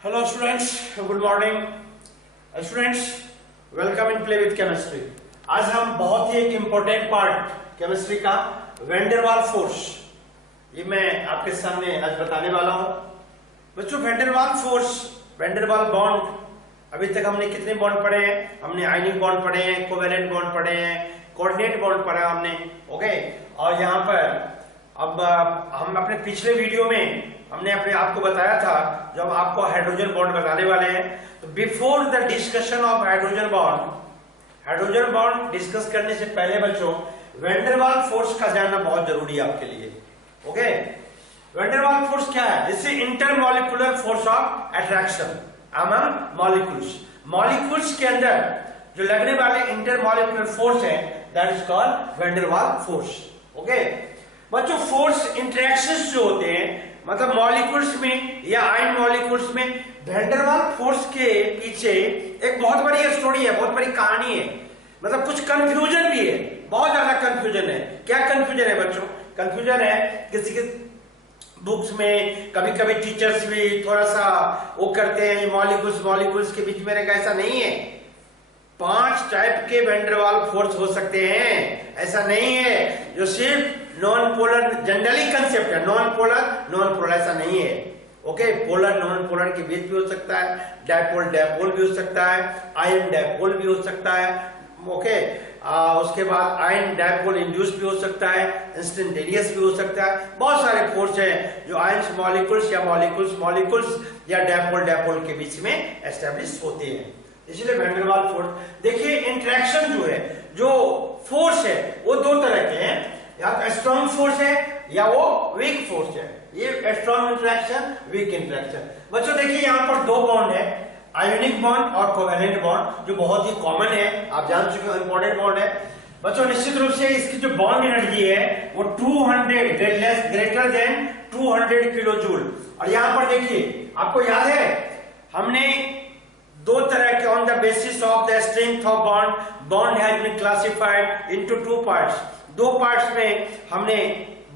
Hello students, good morning students, welcome in play with chemistry. आज हम बहुत ही एक इंपॉर्टेंट पार्ट केमिस्ट्री का वैन वाल फोर्स, ये मैं आपके सामने आज बताने वाला हूं। बच्चों, वैन वाल फोर्स, वैन वाल बॉन्ड, अभी तक हमने कितने बॉन्ड पढ़े हैं? हमने आयनिक बॉन्ड पढ़े हैं, कोवेलेंट बॉन्ड पढ़े हैं, कोऑर्डिनेट बॉन्ड पढ़ा हमने। ओके, और यहाँ पर अब हम अपने पिछले वीडियो में हमने अपने आपको बताया था, जब आपको हाइड्रोजन बॉन्ड बताने वाले हैं, तो before the discussion of hydrogen bond discuss करने से पहले बच्चों वैन डर वाल फोर्स का जानना बहुत जरूरी है आपके लिए। Okay, van der Waals force क्या है? This is intermolecular force of attraction among molecules. Molecules के अंदर जो लगने वाले इंटरमॉलिक्यूलर फोर्स है, that is called van der Waals force. Okay बच्चों, फोर्स इंटरेक्शंस जो होते हैं, मतलब मॉलिक्यूल्स में या आयन मॉलिक्यूल्स में, वैन डर वाल फोर्स के पीछे एक बहुत बड़ी स्टोरी है, बहुत बड़ी कहानी है। मतलब कुछ कंफ्यूजन भी है, बहुत ज्यादा कंफ्यूजन है। क्या कंफ्यूजन है बच्चों? कंफ्यूजन है किसी के बुक्स में, कभी कभी टीचर्स भी थोड़ा सा वो करते हैं, मॉलिक्यूल्स के बीच में ऐसा नहीं है। 5 टाइप के वैन डर वाल फोर्स हो सकते हैं, ऐसा नहीं है जो सिर्फ नॉन पोलर, जनरली कंसेप्ट है नॉन पोलर ऐसा नहीं है। ओके, पोलर नॉन पोलर के बीच भी हो सकता है, डायपोल भी हो सकता है, आयन डायपोल भी हो सकता है। ओके, उसके बाद आयन डायपोल इंड्यूस भी हो सकता है, इंस्टेंटेनियस भी हो सकता है। बहुत सारे फोर्स हैं जो आयन मॉलिक्यूल्स या मॉलिक्यूल्स या डायपोल के बीच में एस्टेब्लिश होते हैं। इसलिए वैन डर वाल फोर्स, देखिए इंटरेक्शन जो है, जो फोर्स है, वो 2 तरह के हैं, या तो स्ट्रॉन्ग फोर्स है या वो वीक फोर्स है। ये स्ट्रॉन्ग इंटरेक्शन, वीक इंटरेक्शन। बच्चों देखिए, यहाँ पर 2 बॉन्ड है, आयोनिक बॉन्ड और कोवेलेंट बॉन्ड, जो बहुत ही कॉमन है, आप जान चुके हो, इंपॉर्टेंट बॉन्ड है। बच्चों निश्चित रूप से इसकी जो बॉन्ड एनर्जी है वो 200 ग्रेटर देन 200 किलो जूल। और यहाँ पर देखिए, आपको याद है हमने 2 तरह के, on the basis of the strength of bond has been classified into 2 parts. 2 parts में हमने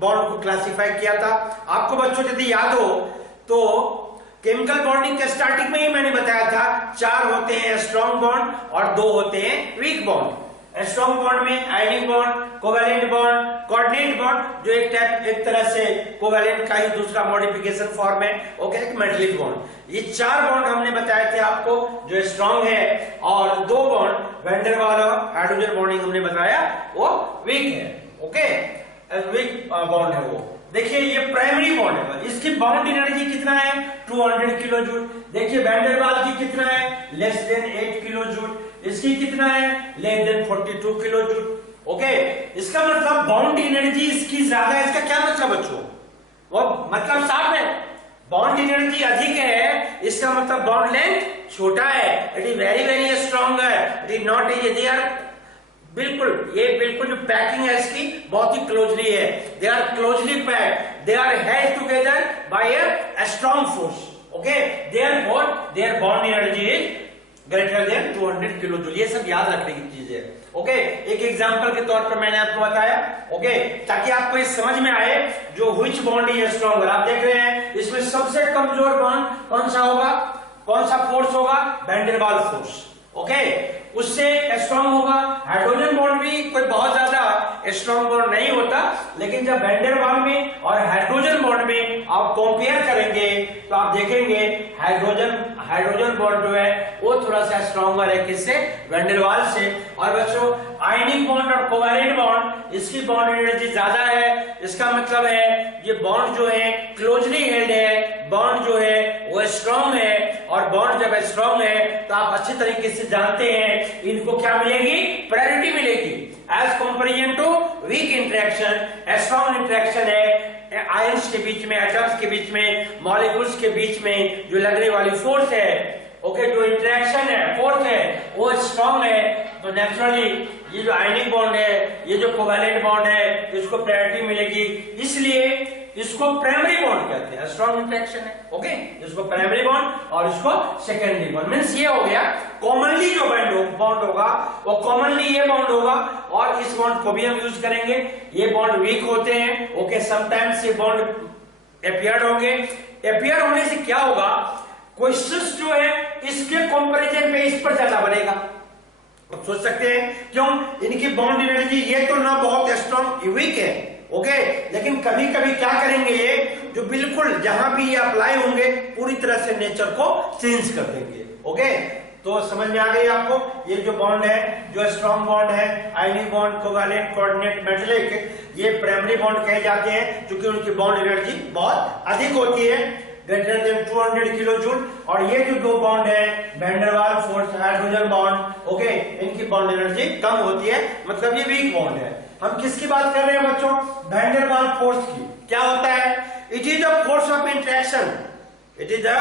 बॉन्ड को क्लासिफाई किया था। आपको बच्चों यदि याद हो तो केमिकल बॉन्डिंग के स्टार्टिंग में ही मैंने बताया था, 4 होते हैं स्ट्रॉन्ग बॉन्ड और 2 होते हैं वीक बॉन्ड। स्ट्रॉन्ग बॉन्ड में ionic bond, covalent bond, coordinate bond, जो एक तरह से कोवेलेंट का ही दूसरा मॉडिफिकेशन फॉर्म है। ओके, एक मेटलिक बॉन्ड। ये 4 बॉन्ड हमने बताए थे आपको जो स्ट्रॉन्ग है, और 2 बॉन्ड वैन डर वाल और हाइड्रोजन बॉन्डिंग हमने बताया वो वीक है। ओके, वीक बॉन्ड है वो। देखिए ये प्राइमरी बॉन्ड है, इसकी बाउंड एनर्जी कितना है? 200 किलो जूल। देखिए वैन डर वाल की कितना है? Less than 8 kilo joule. इसकी कितना है? Less than 42 kilo joule. Okay, इसका मतलब बाउंड एनर्जी इसकी ज्यादा है। इसका क्या मतलब बच्चों? वो मतलब साफ है, बाउंड एनर्जी अधिक है, इसका मतलब बाउंड लेंथ छोटा है। It is very very strong है, it is not they are बिल्कुल जो पैकिंग है इसकी बहुत ही क्लोजली है। They are closely packed, they are held together by a strong force. Okay, their bond energy is greater than 200 kilo joule. ये सब याद रखने की चीज है। ओके, एक एग्जांपल के तौर पर मैंने आपको बताया, ओके, ताकि आपको ये समझ में आए जो व्हिच बॉन्ड इज स्ट्रॉन्गर। आप देख रहे हैं इसमें सबसे कमजोर बॉन्ड कौन सा होगा, कौन सा फोर्स होगा? Van der Waals force. Okay, उससे स्ट्रॉन्ग होगा। हाइड्रोजन बॉन्ड भी कोई बहुत ज्यादा स्ट्रॉन्ग बॉन्ड नहीं होता, लेकिन जब वैन डर वाल में और हाइड्रोजन बॉन्ड में आप कंपेयर करेंगे तो आप देखेंगे हाइड्रोजन बॉन्ड जो है वो थोड़ा सा स्ट्रॉन्गर है, किससे? वैन डर वाल से। और बच्चों आयनिक बॉन्ड और कोवेलेंट बॉन्ड, इसकी बॉन्ड एनर्जी ज्यादा है। इसका मतलब है ये बॉन्ड जो है क्लोजली हेल्ड है, बॉन्ड जो है वो स्ट्रॉन्ग है। और बॉन्ड जब स्ट्रॉन्ग है तो आप अच्छी तरीके से जानते हैं इनको क्या मिलेगी? प्रायोरिटी मिलेगी as comparison to weak interaction. Strong interaction है आयंस के बीच में, एटम्स के बीच में, मॉलिक्यूल्स के बीच में जो लगने वाली फोर्स है, ओके, जो इंटरेक्शन है, फोर्स है, वो स्ट्रॉन्ग है। तो नेचुरली ये जो आयनिक बॉन्ड है, ये जो कोवेलेंट बॉन्ड है, इसको प्रायोरिटी मिलेगी। इसलिए इसको प्राइमरी बॉन्ड कहते हैं, स्ट्रॉन्ग इंटरेक्शन है। ओके, इसको प्राइमरी बॉन्ड और इसको सेकेंडरी बॉन्ड। मींस ये हो गया कॉमनली जो बॉन्ड होगा वो कॉमनली ये बॉन्ड होगा, और इस बॉन्ड को भी हम यूज करेंगे। ये बॉन्ड वीक होते हैं। ओके, समटाइम्स ये बॉन्ड अपीयर होंगे। अपीयर होने से क्या होगा? क्वेश्चंस जो है इसके कंपैरिजन पे इस पर ज्यादा बनेगा। अब सोच सकते हैं क्यों, इनकी बॉन्ड एनर्जी ये तो ना बहुत स्ट्रॉन्ग वीक है, ओके, लेकिन कभी कभी क्या करेंगे ये जो बिल्कुल जहां भी ये अप्लाई होंगे पूरी तरह से नेचर को चेंज कर देंगे। ओके, तो समझ में आ गई आपको, ये जो बॉन्ड है, जो स्ट्रॉन्ग बॉन्ड है, ionic bond, covalent, coordinate, metallic, ये प्राइमरी बॉन्ड कहे जाते हैं क्योंकि उनकी बॉन्ड एनर्जी बहुत अधिक होती है, ग्रेटर देन 200 किलो जूल। और ये जो दो बॉन्ड है, van der Waals force, hydrogen bond, okay, इनकी बॉन्ड एनर्जी कम होती है, मतलब ये वीक बॉन्ड है। हम किसकी बात कर रहे हैं बच्चों? वैन डेर वाल्स फोर्स की। क्या होता है? It is the force of interaction, it is the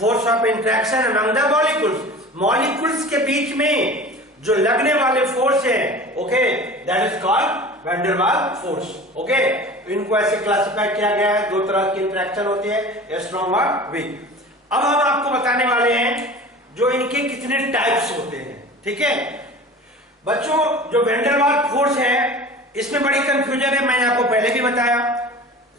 force of interaction among the molecules. Molecules के बीच में जो लगने वाले फोर्स है, okay, that is called van der Waals force. Okay, इनको ऐसे क्लासिफाई किया गया है, दो तरह की इंटरेक्शन होती है, स्ट्रॉन्ग और वीक। अब हम आपको बताने वाले हैं जो इनके कितने टाइप्स होते हैं। ठीक है बच्चों, जो वैन डेर वाल्स फोर्स है इसमें बड़ी कंफ्यूजन है, मैंने आपको पहले भी बताया।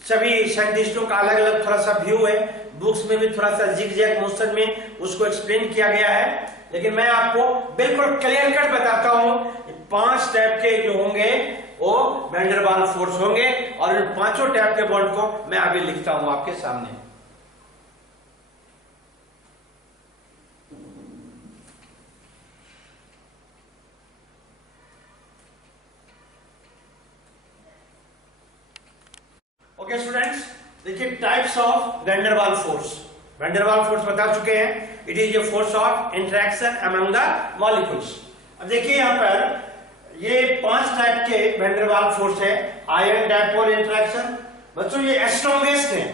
सभी साइंटिस्टों का अलग अलग थोड़ा सा व्यू है, बुक्स में भी थोड़ा सा जिग-जैग मोशन में उसको एक्सप्लेन किया गया है, लेकिन मैं आपको बिल्कुल क्लियर कट बताता हूं। 5 टाइप के जो होंगे वो वैन डेर वाल्स फोर्स होंगे और इन 5 टाइप के बॉन्ड को मैं अभी लिखता हूं आपके सामने। ओके स्टूडेंट्स, देखिए types of van der Waals force. Van der Waals force बता चुके हैं, it is a force of interaction among the molecules. अब देखिए यहां पर ये 5 टाइप के वैन डेर वाल्स फोर्स है। आयन डायपोल इंटरेक्शन, बच्चों ये स्ट्रॉन्गेस्ट है।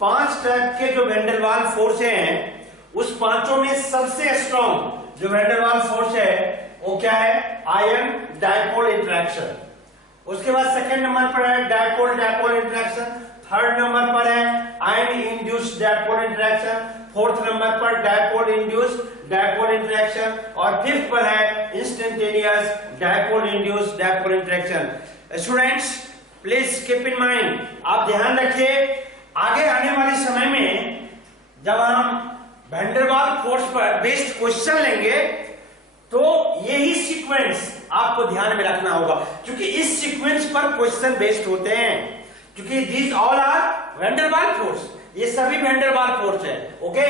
5 टाइप के जो वैन डेर वाल्स फोर्स हैं उस पांचों में सबसे स्ट्रॉन्ग जो वैन डेर वाल्स फोर्स है वो क्या है? Ion dipole interaction. उसके बाद सेकंड नंबर पर है dipole dipole interaction, third number पर है ion induced dipole interaction, fourth number पर डायपोल इंड्यूस्ड डायपोल इंटरेक्शन और फिफ्थ पर है instantaneous dipole induced dipole interaction. Students please keep in mind, आप ध्यान रखिए आगे आने वाले समय में जब हम वैन डेर वाल्स फोर्स पर बेस्ड क्वेश्चन लेंगे तो यही सीक्वेंस आपको ध्यान में रखना होगा, क्योंकि इस सीक्वेंस पर क्वेश्चन बेस्ड होते हैं, क्योंकि these all are van der Waals force, ये सभी वैन डेर वाल्स फोर्स है। ओके,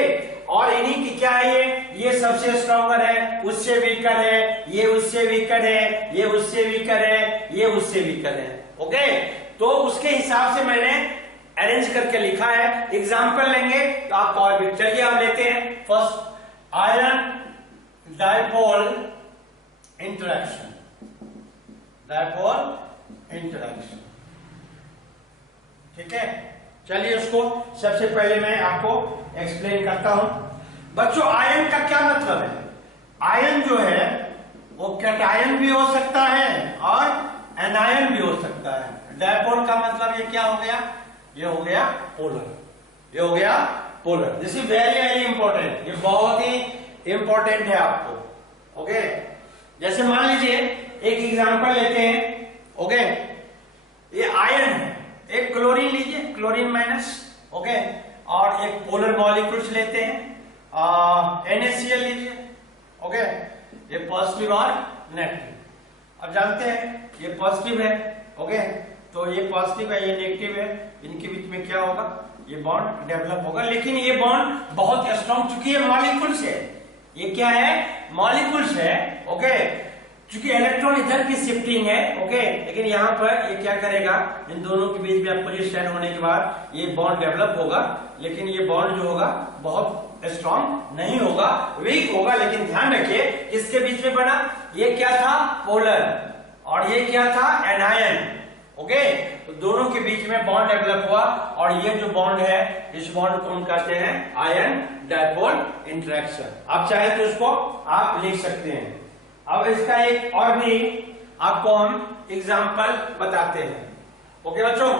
और इन्हीं की क्या है, ये सबसे स्ट्रॉन्गर है, उससे वीकर है, ये उससे वीकर है, ये उससे वीकर है, ये उससे वीकर है। ओके, तो उसके हिसाब से मैंने अरेंज करके लिखा है। एग्जाम्पल लेंगे तो आपको और भी, चलिए हम लेते हैं first iron dipole interaction, dipole interaction. ठीक है, चलिए उसको सबसे पहले मैं आपको एक्सप्लेन करता हूं। बच्चों आयन का क्या मतलब है? आयन जो है वो कैटायन भी हो सकता है और एनायन भी हो सकता है। डायपोल का मतलब ये क्या हो गया? ये हो गया पोलर, ये हो गया polar. This is very very important, ये बहुत ही इंपॉर्टेंट है आपको। ओके, जैसे मान लीजिए एक एग्जांपल लेते हैं। ओके, ये आयन है, एक क्लोरीन लीजिए, क्लोरीन माइनस, ओके, और एक पोलर मॉलिक्यूल्स लेते हैं, NaCl लीजिए। ओके, ये पॉजिटिव और नेगेटिव। अब जानते हैं ये पॉजिटिव है, ओके, तो ये पॉजिटिव है, ये नेगेटिव है, इनके बीच में क्या होगा? ये बॉन्ड डेवलप होगा, लेकिन ये बॉन्ड बहुत स्ट्रॉन्ग, चूंकि ये मॉलिक्यूल्स है, ये क्या है? मॉलिक्यूल्स है। ओके, चूंकि इलेक्ट्रॉन इधर की शिफ्टिंग है, ओके, लेकिन यहाँ पर ये क्या करेगा? इन दोनों के बीच में अपोजिट साइड होने के बाद ये बॉन्ड डेवलप होगा, लेकिन ये बॉन्ड जो होगा बहुत स्ट्रॉन्ग नहीं होगा, वीक होगा। लेकिन ध्यान रखिए किसके बीच में बना? ये क्या था? पोलर, और ये क्या था? एनायन। ओके, तो दोनों के बीच में बॉन्ड डेवलप हुआ और ये जो बॉन्ड है इस बॉन्ड को हम कहते हैं आयन डायपोल इंटरेक्शन। आप चाहे तो इसको आप लिख सकते हैं। अब इसका एक और भी आपको हम एग्जांपल बताते हैं। ओके बच्चों,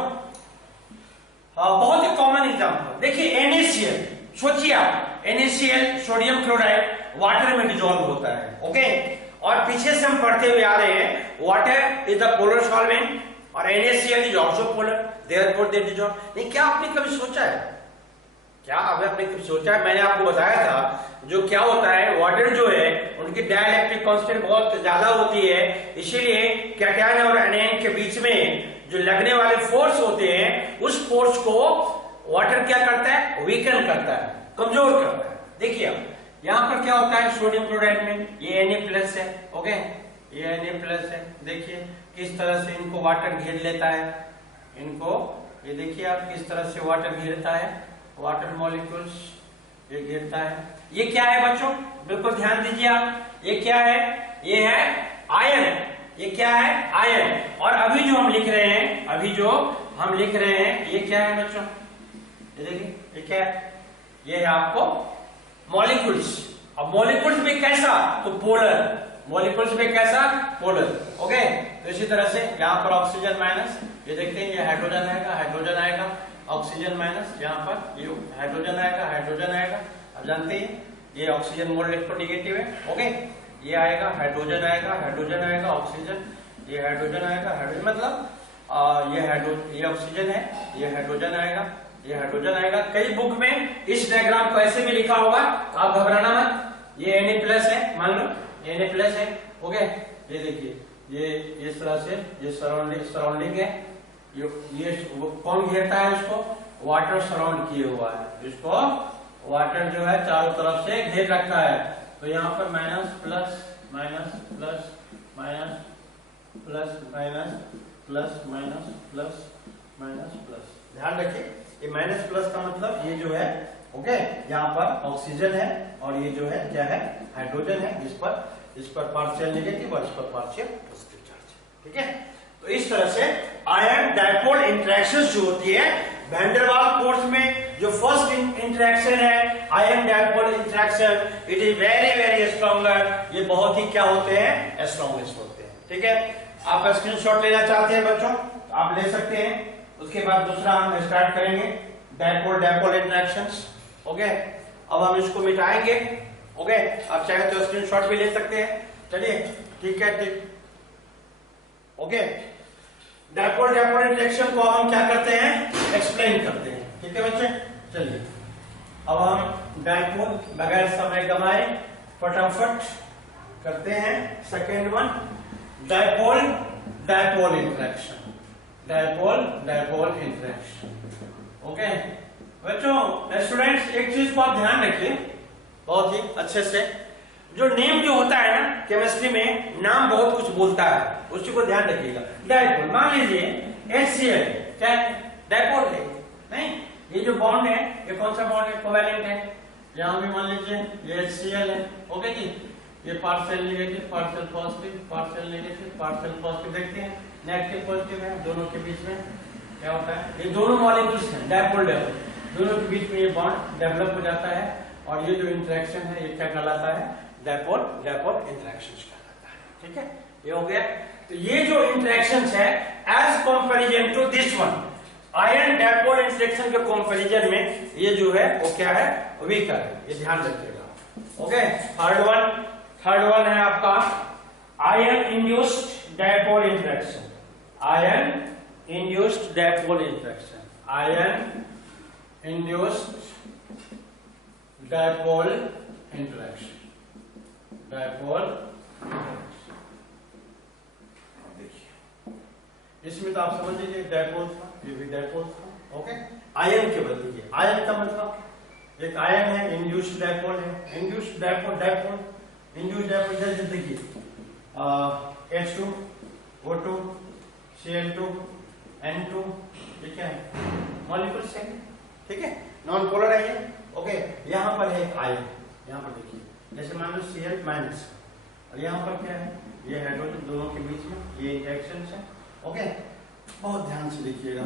बहुत ही कॉमन एग्जांपल देखिए, NaCl। सोचिए आप, NaCl सोडियम क्लोराइड वाटर में डिजोल्व होता है। ओके, और पीछे से हम पढ़ते हुए आ रहे हैं water is the polar solvent और NaCl is also polar, therefore they dissolve. नहीं, क्या आपने कभी सोचा है क्या अभी आपने कुछ सोचा है? मैंने आपको बताया था जो क्या होता है, वाटर जो है उनकी डाइलेक्ट्रिक कांस्टेंट बहुत ज्यादा होती है, इसीलिए कैटायन और एनायन के बीच में जो लगने वाले फोर्स होते हैं उस फोर्स को वाटर क्या करता है, वीकन करता है, कमजोर करता है। देखिए अब यहाँ पर क्या होता है सोडियम क्लोराइड में, ये Na+ है, ओके, ये Na+ है। देखिए किस तरह से इनको वाटर घेर लेता है, इनको ये देखिए आप किस तरह से वाटर घेरता है, वाटर मॉलिक्यूल्स ये घेरता है। ये क्या है बच्चों, बिल्कुल ध्यान दीजिए आप, ये क्या है, ये है आयन, ये क्या है आयन। और अभी जो हम लिख रहे हैं, अभी जो हम लिख रहे हैं ये क्या है बच्चों, ये देखिए ये क्या है, ये है आपको मॉलिक्यूल्स। अब मॉलिक्यूल्स में कैसा, तो पोलर, मॉलिक्यूल्स में कैसा, पोलर, ओके। तो इसी तरह से यहाँ पर ऑक्सीजन माइनस, ये देखते हैं ये हाइड्रोजन आएगा, हाइड्रोजन आएगा, ऑक्सीजन माइनस, यहाँ पर ये हाइड्रोजन आएगा, हाइड्रोजन आएगा। अब जानते हैं ये ऑक्सीजन मोल इलेक्ट्रोनेगेटिव है, ओके, ये आएगा हाइड्रोजन आएगा, हाइड्रोजन आएगा, ऑक्सीजन, ये हाइड्रोजन आएगा, हाइड्रोजन मतलब ये ऑक्सीजन है, ये हाइड्रोजन आएगा, ये हाइड्रोजन आएगा। कई बुक में इस डायग्राम को ऐसे भी लिखा होगा, आप घबराना मत, ये Na+ है, मान लो ये Na+ है, ओके। ये देखिए ये इस तरह से ये सराउंडिंग है, ये कौन घेरता है उसको, वाटर सराउंड किए हुआ है, इसको वाटर जो है चारों तरफ से घेर रखा है। तो यहाँ पर minus plus minus plus minus plus minus plus minus plus minus plus, ध्यान रखिए ये माइनस प्लस का मतलब ये जो है, ओके, यहाँ पर ऑक्सीजन है और ये जो है क्या है, हाइड्रोजन है, इस पर पार्शियल नेगेटिव और इस पर पार्शियल पॉजिटिव चार्ज, ठीक है। तो इस तरह से आयन डाइपोल इंटरेक्शंस जो होती है वैन डर वाल्स फोर्स में, जो फर्स्ट इंटरेक्शन है ion dipole interaction, it is very very stronger, ये बहुत ही क्या होते हैं, स्ट्रॉन्गेस्ट होते हैं, ठीक है। आप स्क्रीनशॉट लेना चाहते हैं बच्चों तो आप ले सकते हैं। उसके बाद दूसरा हम स्टार्ट करेंगे डाइपोल डाइपोल इंटरेक्शंस, ओके। अब हम इसको मिटाएंगे, ओके, आप चाहे तो स्क्रीनशॉट भी ले सकते हैं, चलिए ठीक है, ठीक, ओके। डाइपोल डाइपोल इंटरेक्शन को हम क्या करते हैं, एक्सप्लेन करते हैं, ठीक है बच्चे। चलिए अब हम डाइपोल बगैर समय गंवाए फटाफट करते हैं। Second one, dipole dipole interaction, dipole dipole interaction, okay बच्चों। स्टूडेंट्स एक चीज को आप ध्यान रखिए बहुत ही अच्छे से, जो नेम जो होता है ना केमिस्ट्री में, नाम बहुत कुछ बोलता है, उसी को ध्यान रखिएगा। डाइपोल, मान लीजिए HCl, क्या डाइपोल है नहीं, ये जो बॉन्ड है ये कौन सा बॉन्ड है, कोवैलेंट है। यहाँ भी मान लीजिए ये HCl है, ओके जी, ये partial negative partial positive, partial negative partial positive, देखते हैं नेगेटिव पॉजिटिव है, दोनों के बीच में क्या होता है, ये दोनों मॉलिक्यूल्स हैं डाइपोल डाइपोल, दोनों के बीच में ये बॉन्ड डेवलप हो जाता है और ये जो इंटरेक्शन है ये क्या कहलाता है, डाइपोल डाइपोल इंटरेक्शंस कहलाता है, ठीक है। ये हो गया। तो ये जो इंटरेक्शंस है as comparison to this one, ion dipole interaction के कंपैरिजन में ये जो है वो क्या है, वीकर है, ये ध्यान रखिएगा, ओके। थर्ड वन है आपका ion induced dipole interaction, ion induced dipole interaction, ion induced dipole interaction, dipole interaction. देखिए इसमें तो आप समझ लीजिए डाइपोल था, ये भी डाइपोल था, ओके। आयन के बदले आयन का मतलब एक आयन है, इंड्यूस्ड डाइपोल है, induced dipole dipole induced dipole, जैसे देखिए H2 O2 Cl2 N2, ये क्या है, मॉलिक्यूल्स है, ठीक है, नॉन पोलर है ये, ओके। यहाँ पर है आयन, यहाँ पर देखिए जैसे मान लो Cl माइनस, और यहाँ पर क्या है, ये हाइड्रोजन, दोनों के बीच में ये इंटरेक्शन है, ओके। बहुत ध्यान से देखिएगा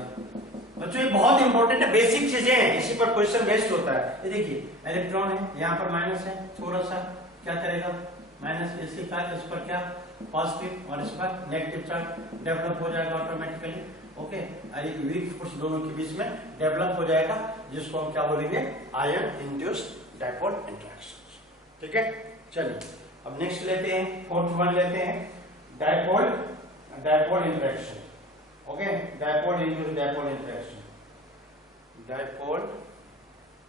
बच्चों, ये बहुत इंपॉर्टेंट है, बेसिक चीजें हैं, इसी पर क्वेश्चन बेस्ड होता है। ये देखिए इलेक्ट्रॉन है, यहाँ पर माइनस है, थोड़ा सा क्या करेगा, माइनस इसी का इस पर क्या पॉजिटिव और इस पर नेगेटिव चार्ज डेवलप हो जाएगा ऑटोमेटिकली, ओके। और एक वीक फोर्स दोनों के बीच में डेवलप हो जाएगा, जिसको हम क्या बोलेंगे, आयन इंड्यूस्ड डाइपोल इंटरेक्शन, ठीक है। चलिए अब नेक्स्ट लेते हैं, फोर्थ वन लेते हैं, dipole dipole interaction, okay. Dipole induced dipole interaction, dipole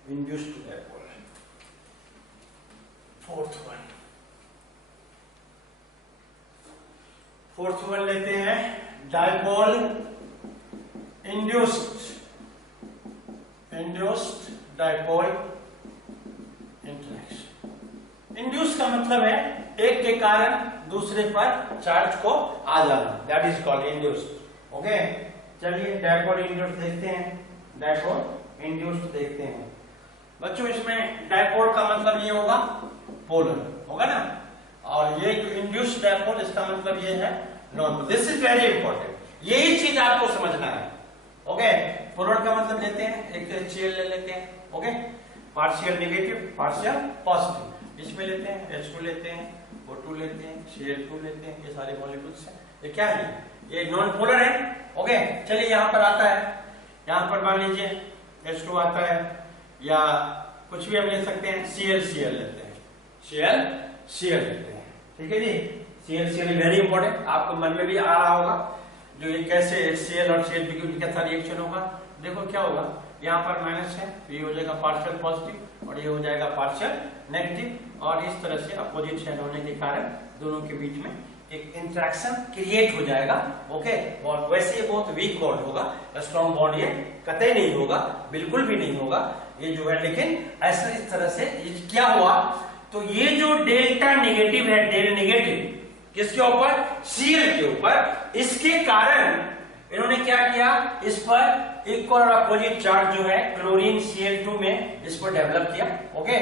induced dipole. Fourth one लेते हैं dipole induced dipole interaction. Induce का मतलब है एक के कारण दूसरे पर चार्ज को आ जाना, that is called induced. Okay, चलिए डायपोल इंड्यूस्ड देखते हैं। डायपोल इंड्यूस्ड देखते हैं बच्चों। इसमें डायपोल का मतलब ये होगा पोलर, होगा ना, और ये जो इंड्यूस्ड डायपोल इसका मतलब ये है non. This is very important, यही चीज आपको समझना है। ओके, पोलर का मतलब लेते हैं, एक HCl ले लेते हैं। Okay, partial negative partial positive, इसमें लेते हैं H2 लेते हैं, O2 लेते हैं, Cl2 लेते हैं, ये सारे मॉलिक्यूल्स हैं। ये क्या है? ये नॉन पोलर है। ओके, चलिए यहाँ पर आता है, यहाँ पर मान लीजिए H2 आता है, या कुछ भी हम ले सकते हैं, Cl लेते हैं, Cl लेते हैं। ठीक है जी, Cl वेरी इंपॉर्टेंट, आपको मन में भी आ रहा होगा जो ये कैसे HCl और Cl के साथ रिएक्शन होगा। देखो क्या होगा, यहाँ पर माइनस है तो ये हो जाएगा पार्शियल पॉजिटिव और ये हो जाएगा पार्शियल नेगेटिव, और इस तरह से अपोजिट शेल होने के कारण दोनों के बीच में एक इंटरेक्शन क्रिएट हो जाएगा। ओके, और वैसे ये बहुत वीक बॉन्ड होगा, स्ट्रॉन्ग बॉन्ड ये कतई नहीं होगा, बिल्कुल भी नहीं होगा ये जो है। लेकिन ऐसा इस तरह से क्या हुआ, तो ये जो डेल्टा नेगेटिव है, डेल नेगेटिव किसके ऊपर? Cl के ऊपर, इसके कारण इन्होंने क्या किया, इस पर इक्वल और अपोजिट चार्ज जो है क्लोरीन Cl2 में इस पर डेवलप किया। ओके,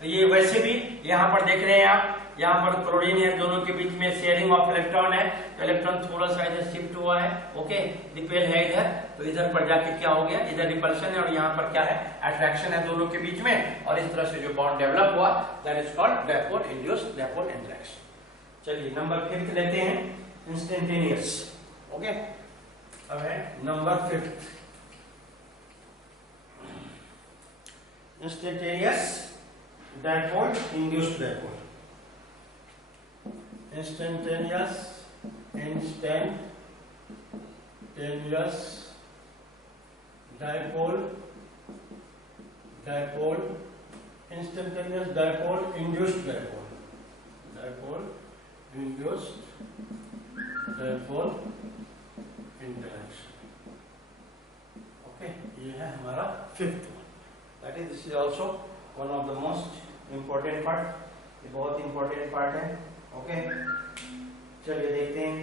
तो ये वैसे भी यहाँ पर देख रहे हैं आप, यहाँ पर क्लोरीन है, दोनों के बीच में शेयरिंग ऑफ इलेक्ट्रॉन है, तो इलेक्ट्रॉन थोड़ा सा इधर शिफ्ट हुआ है। ओके, रिपेल है इधर, तो इधर पर जाके क्या हो गया, इधर रिपल्शन है और यहाँ पर क्या है, अट्रैक्शन है दोनों के बीच में, और इस तरह से जो बॉन्ड डेवलप हुआ that is called dipole induced dipole interaction. चलिए नंबर 5 लेते हैं, इंस्टेंटेनियस। ओके, अब है number 5 instantaneous dipole induced dipole. Instantaneous dipole instantaneous dipole induced dipole induced dipole interaction. Okay, ये है हमारा 5th one, that is this is also one of the most important part, ये बहुत important part है। Okay, चलिए देखते हैं।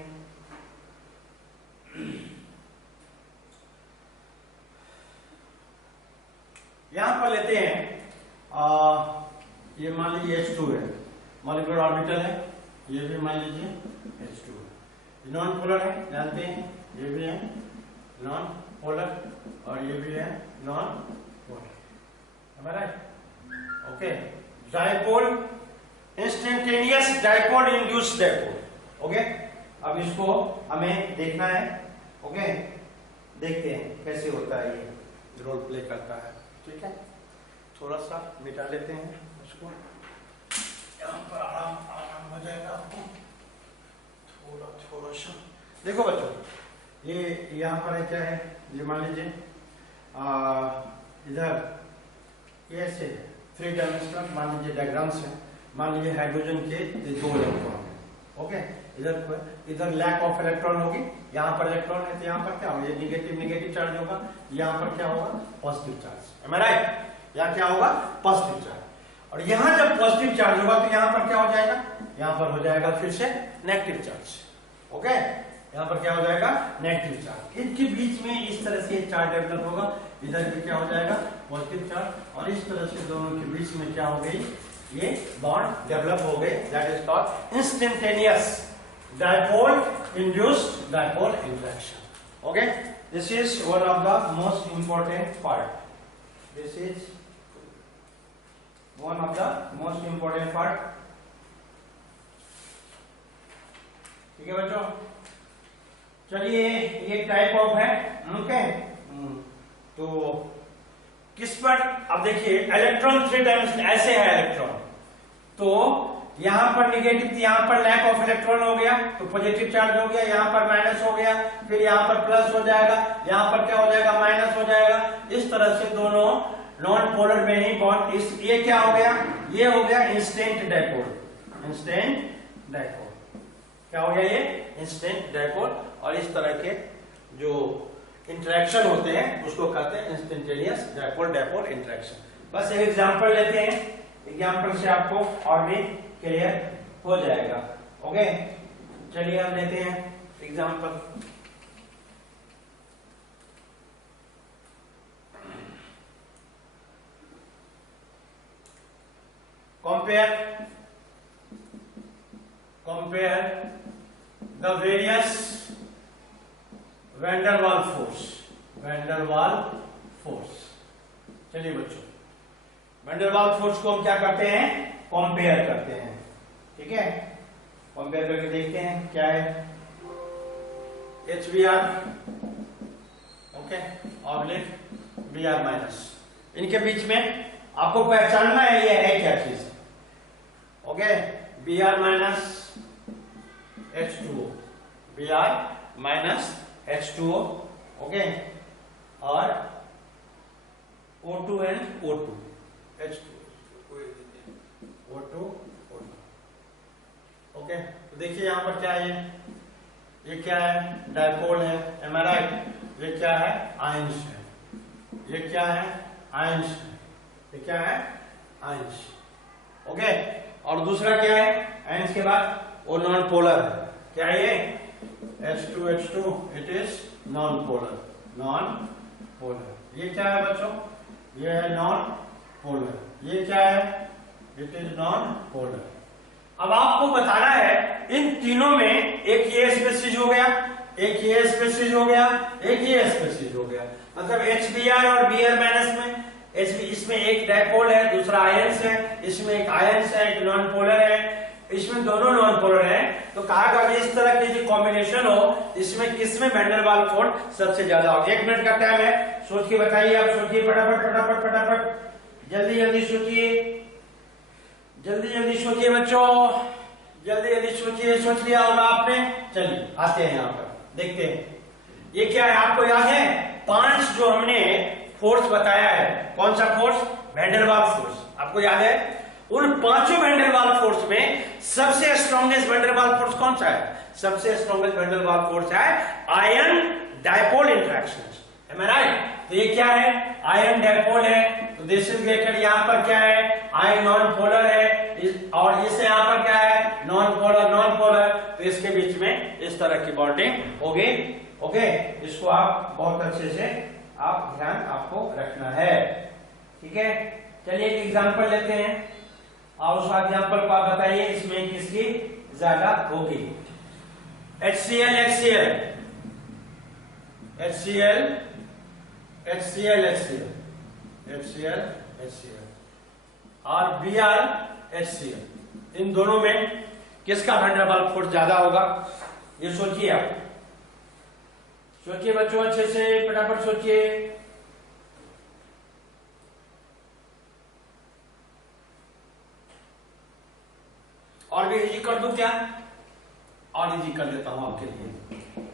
यहां पर लेते हैं ये मान लीजिए H2 है, मॉलिक्यूलर ऑर्बिटल है, ये भी मान लीजिए H2 है, नॉन पोलर है, जानते हैं, ये भी है नॉन पोलर और ये भी है नॉन पोलर, हमारा। Okay, dipole instantaneous dipole induced dipole. Okay, अब इसको हमें देखना है। ओके, देखते हैं कैसे होता है, ये रोल प्ले करता है। ठीक है, थोड़ा सा मिटा लेते हैं इसको, यहाँ पर आराम हो जाएगा आपको। थोड़ा सा देखो बच्चों, ये यहाँ पर क्या है, ये मान लीजिए इधर ऐसे 3 डायमेंशनल मान लीजिए डायग्राम्स है। मान लीजिए हाइड्रोजन के 2 इलेक्ट्रॉन है। ओके, इधर लैक ऑफ इलेक्ट्रॉन होगी, यहाँ पर इलेक्ट्रॉन है तो यहाँ पर क्या होगा, ये निगेटिव चार्ज होगा, यहाँ पर क्या होगा, positive charge. M I right? यहाँ क्या होगा, पॉजिटिव चार्ज, और यहाँ जब पॉजिटिव चार्ज होगा तो यहाँ पर क्या हो जाएगा, यहाँ पर हो जाएगा फिर से नेगेटिव चार्ज। ओके, यहाँ पर क्या हो जाएगा, नेगेटिव चार्ज। इनके बीच में इस तरह से चार्ज डेवलप होगा, इधर भी क्या हो जाएगा, पॉजिटिव चार्ज, और इस तरह से दोनों के बीच में क्या हो गई, ये बॉन्ड डेवलप हो गए, that is called instantaneous dipole induced dipole interaction. Okay, this is one of the most important part, this is one of the most important part. ठीक है बच्चों, चलिए ये टाइप ऑफ है। ओके, तो किस पर, अब देखिए इलेक्ट्रॉन 3 डायमेंशन ऐसे है इलेक्ट्रॉन, तो यहां पर निगेटिव, यहां पर लैक ऑफ इलेक्ट्रॉन हो गया तो पॉजिटिव चार्ज हो गया, यहां पर माइनस हो गया, फिर यहां पर प्लस हो जाएगा, यहां पर क्या हो जाएगा, माइनस हो जाएगा। इस तरह से दोनों नॉन पोलर में ही बॉन्ड इस ये क्या हो गया, ये हो गया इंस्टेंट डाइपोल। इंस्टेंट डाइपोल क्या हो गया, ये इंस्टेंट डाइपोल। और इस तरह के जो इंटरेक्शन होते हैं उसको कहते हैं इंस्टेंटेनियस डाइपोल डाइपोल इंटरेक्शन। बस एक एग्जांपल लेते हैं, एग्जांपल से आपको और भी क्लियर हो जाएगा। ओके, चलिए हम लेते हैं example. compare the various van der Waals force। चलिए बच्चों, van der Waals force को हम क्या करते हैं, कंपेयर करते हैं। ठीक है, कंपेयर करके देखते हैं क्या है। HBr okay oblique Br minus, इनके बीच में आपको पहचानना है ये है क्या चीज। Okay, Br minus H2O, Br minus H2O। Okay, और O2 and O2, H2O, O2, O2। Okay, तो देखिए यहाँ पर क्या है, ये क्या है, डाइपोल है, एम आई राइट। ये क्या है, आयंस है। ये क्या है, आयंस है। ये क्या है, आयंस। ओके, और दूसरा क्या है, आयंस के बाद वो नॉन पोलर है। क्या है ये, H2H2, it is non polar. Non polar ये क्या है बच्चों, ये है नॉन पोलर। ये क्या है, इट इज नॉन पोलर। अब आपको बताना है इन तीनों में एक ये स्पेसीज हो गया, एक ये स्पेसीज हो गया, एक ये स्पेसीज हो गया। मतलब HBr और Br माइनस में इसमें एक डाइपोल है, दूसरा आयंस है, इसमें एक आयंस है, एक नॉन पोलर है, इसमें दोनों नॉन पोलर है। तो कहा गया इस तरह की जो कॉम्बिनेशन हो, इसमें किसमें वैन डर वाल्स फोर्स सबसे ज्यादा हो। 1 मिनट का टाइम है, सोच के बताइए। आप सोचिए फटाफट फटाफट फटाफट, जल्दी जल्दी सोचिए, जल्दी जल्दी सोचिए बच्चों, जल्दी जल्दी सोचिए। सोच लिया होगा आपने। चलिए आते हैं यहाँ पर, देखते हैं ये क्या है। आपको याद है 5 जो हमने फोर्स बताया है, कौन सा force, van der Waals force, आपको याद है। उन 5 वैन डर वाल्स फोर्स में सबसे strongest van der Waals force कौन सा है, सबसे strongest van der Waals force है ion dipole interaction. Am I right. तो ये क्या है, आयन डाइपोल है। तो दिस इज ग्रेटेड, यहाँ पर क्या है, आयन नॉन पोलर है, और इससे यहाँ पर क्या है, नॉन पोलर नॉन पोलर। तो इसके बीच में इस तरह की बॉन्डिंग होगी। ओके, इसको आप बहुत अच्छे से आप ध्यान आपको रखना है। ठीक है, चलिए एक एग्जांपल लेते हैं और उस एग्जांपल को आप बताइए इसमें किसकी ज्यादा होगी। HCl HCl HCl HCl HCl HCl HCl और Br HCl, इन दोनों में किसका वैन डर वाल्स फोर्स ज्यादा होगा, ये सोचिए आप। सोचिए बच्चों, अच्छे से फटाफट सोचिए। और भी इजी कर दूं क्या, और इजी कर देता हूं आपके लिए।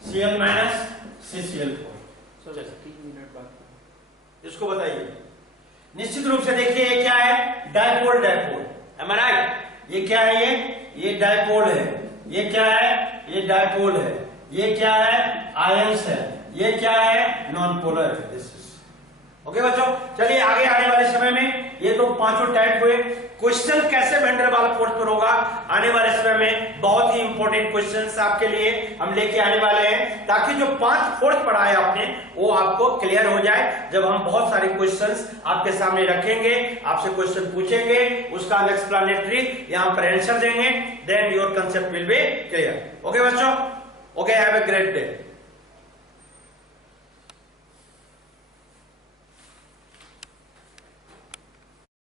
Cl minus CCl4। इसको बताइए। निश्चित रूप से देखिए ये क्या है, dipole dipole, M I right. ये क्या है, ये डाइपोल है। ये क्या है, ये डाइपोल है। ये क्या है, आयंस है। ये क्या है, नॉन पोलर है। दिस इज ओके बच्चों। चलिए आगे आने वाले समय में ये तो 5 टाइप हुए। क्वेश्चन कैसे वैन डर वाल्स फोर्स पर होगा, आने वाले समय में बहुत ही इंपॉर्टेंट क्वेश्चंस आपके लिए हम लेके आने वाले हैं, ताकि जो 5 फोर्स पढ़ाए आपने वो आपको क्लियर हो जाए। जब हम बहुत सारे क्वेश्चंस आपके सामने रखेंगे, आपसे क्वेश्चन पूछेंगे, उसका हम एक्सप्लेनेटरी यहाँ पर आंसर देंगे, then your concept will be clear. Okay बच्चों, okay, have a great day.